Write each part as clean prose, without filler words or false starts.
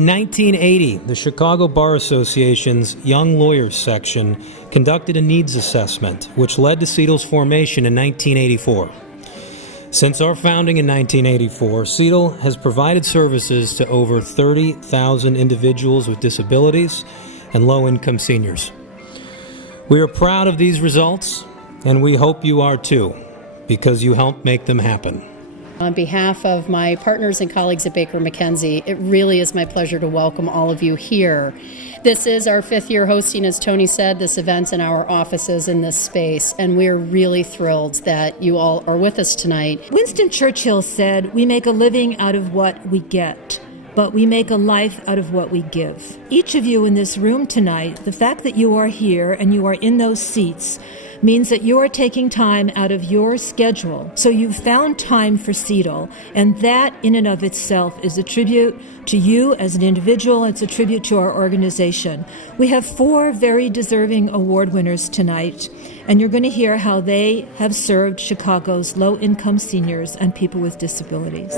In 1980, the Chicago Bar Association's Young Lawyers section conducted a needs assessment, which led to CDEL's formation in 1984. Since our founding in 1984, CDEL has provided services to over 30,000 individuals with disabilities and low-income seniors. We are proud of these results, and we hope you are too, because you helped make them happen. On behalf of my partners and colleagues at Baker McKenzie, it really is my pleasure to welcome all of you here. This is our 5th year hosting, as Tony said, this event in our offices in this space, and we're really thrilled that you all are with us tonight. Winston Churchill said, "We make a living out of what we get, but we make a life out of what we give." Each of you in this room tonight, the fact that you are here and you are in those seats means that you are taking time out of your schedule. So you've found time for CDEL, and that in and of itself is a tribute to you as an individual. It's a tribute to our organization. We have 4 very deserving award winners tonight, and you're going to hear how they have served Chicago's low-income seniors and people with disabilities.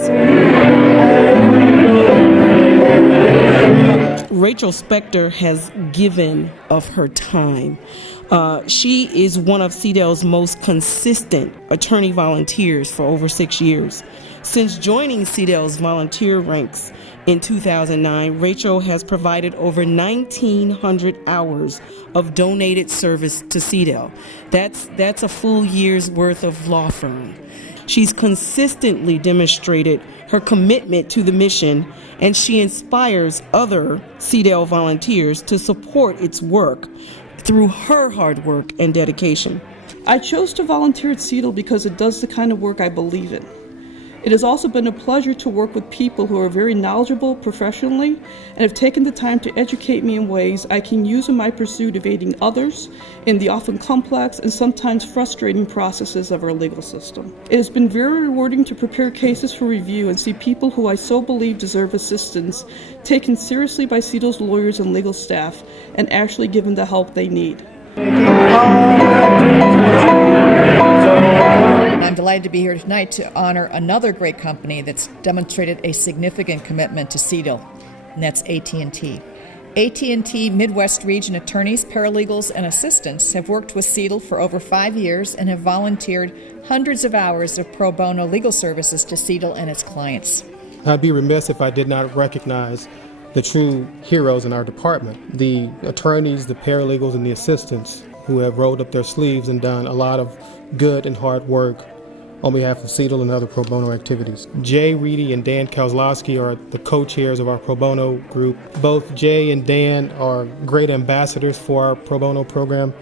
Rachel Spector has given of her time. She is one of CDEL's most consistent attorney volunteers for over 6 years. Since joining CDEL's volunteer ranks in 2009, Rachel has provided over 1,900 hours of donated service to CDEL. That's a full year's worth of law firm. She's consistently demonstrated her commitment to the mission, and she inspires other CDEL volunteers to support its work through her hard work and dedication. I chose to volunteer at CDEL because it does the kind of work I believe in. It has also been a pleasure to work with people who are very knowledgeable professionally and have taken the time to educate me in ways I can use in my pursuit of aiding others in the often complex and sometimes frustrating processes of our legal system. It has been very rewarding to prepare cases for review and see people who I so believe deserve assistance taken seriously by CDEL's lawyers and legal staff and actually given the help they need. I'm delighted to be here tonight to honor another great company that's demonstrated a significant commitment to CDEL, and that's AT&T. AT&T Midwest Region attorneys, paralegals, and assistants have worked with CDEL for over 5 years and have volunteered hundreds of hours of pro bono legal services to CDEL and its clients. I'd be remiss if I did not recognize the true heroes in our department, the attorneys, the paralegals, and the assistants who have rolled up their sleeves and done a lot of good and hard work on behalf of CDEL and other pro bono activities. Jay Reedy and Dan Kozlowski are the co-chairs of our pro bono group. Both Jay and Dan are great ambassadors for our pro bono program,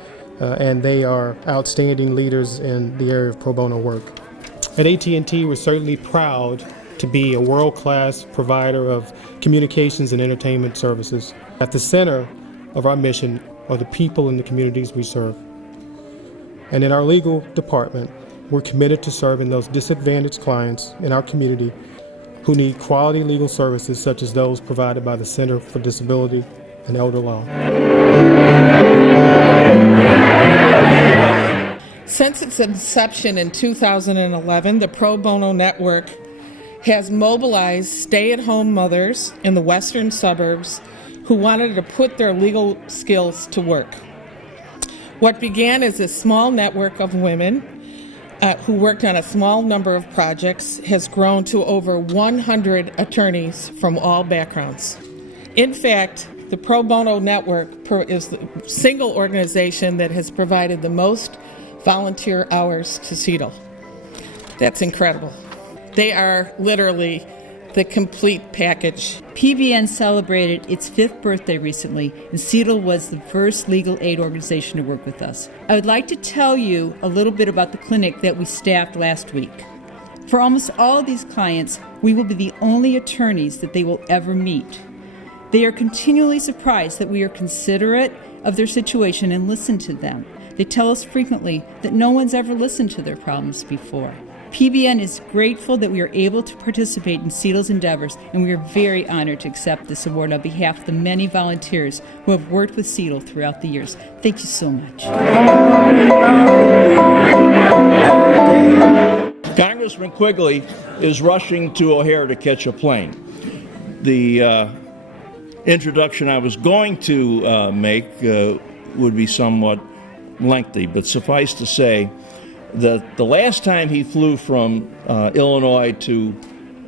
and they are outstanding leaders in the area of pro bono work. At AT&T, we're certainly proud to be a world-class provider of communications and entertainment services. At the center of our mission are the people in the communities we serve. And in our legal department, we're committed to serving those disadvantaged clients in our community who need quality legal services such as those provided by the Center for Disability and Elder Law. Since its inception in 2011, the Pro Bono Network has mobilized stay-at-home mothers in the western suburbs who wanted to put their legal skills to work. What began as a small network of women who worked on a small number of projects has grown to over 100 attorneys from all backgrounds. In fact, the Pro Bono Network is the single organization that has provided the most volunteer hours to CDEL. That's incredible. They are literally the complete package. PBN celebrated its 5th birthday recently, and CDEL was the first legal aid organization to work with us. I would like to tell you a little bit about the clinic that we staffed last week. For almost all of these clients, we will be the only attorneys that they will ever meet. They are continually surprised that we are considerate of their situation and listen to them. They tell us frequently that no one's ever listened to their problems before. PBN is grateful that we are able to participate in CDEL's endeavors, and we are very honored to accept this award on behalf of the many volunteers who have worked with CDEL throughout the years. Thank you so much. Congressman Quigley is rushing to O'Hare to catch a plane. The introduction I was going to make would be somewhat lengthy, but suffice to say that the last time he flew from Illinois to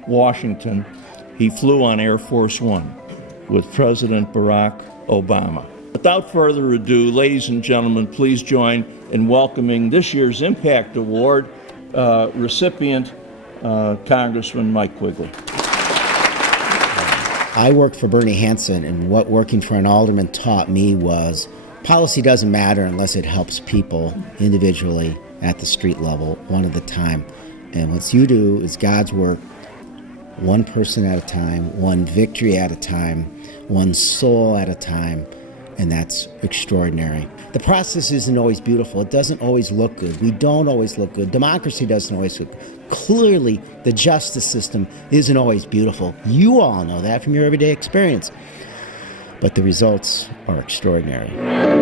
Washington, he flew on Air Force One with President Barack Obama. Without further ado, ladies and gentlemen, please join in welcoming this year's Impact Award recipient, Congressman Mike Quigley. I worked for Bernie Hansen, and what working for an alderman taught me was policy doesn't matter unless it helps people individually at the street level, one at a time. And what you do is God's work, one person at a time, one victory at a time, one soul at a time, and that's extraordinary. The process isn't always beautiful. It doesn't always look good. We don't always look good. Democracy doesn't always look good. Clearly, the justice system isn't always beautiful. You all know that from your everyday experience. But the results are extraordinary. I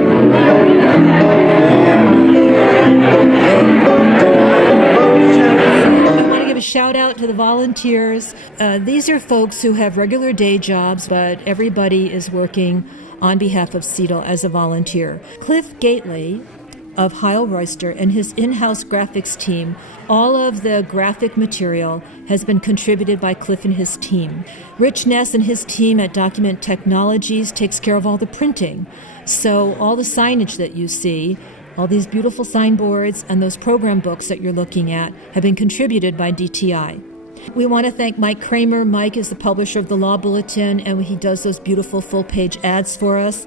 want to give a shout out to the volunteers. These are folks who have regular day jobs, but everybody is working on behalf of CDEL as a volunteer. Cliff Gately of Heil Royster and his in-house graphics team, all of the graphic material has been contributed by Cliff and his team. Rich Ness and his team at Document Technologies takes care of all the printing. So all the signage that you see, all these beautiful signboards and those program books that you're looking at have been contributed by DTI. We want to thank Mike Kramer. Mike is the publisher of the Law Bulletin, and he does those beautiful full-page ads for us.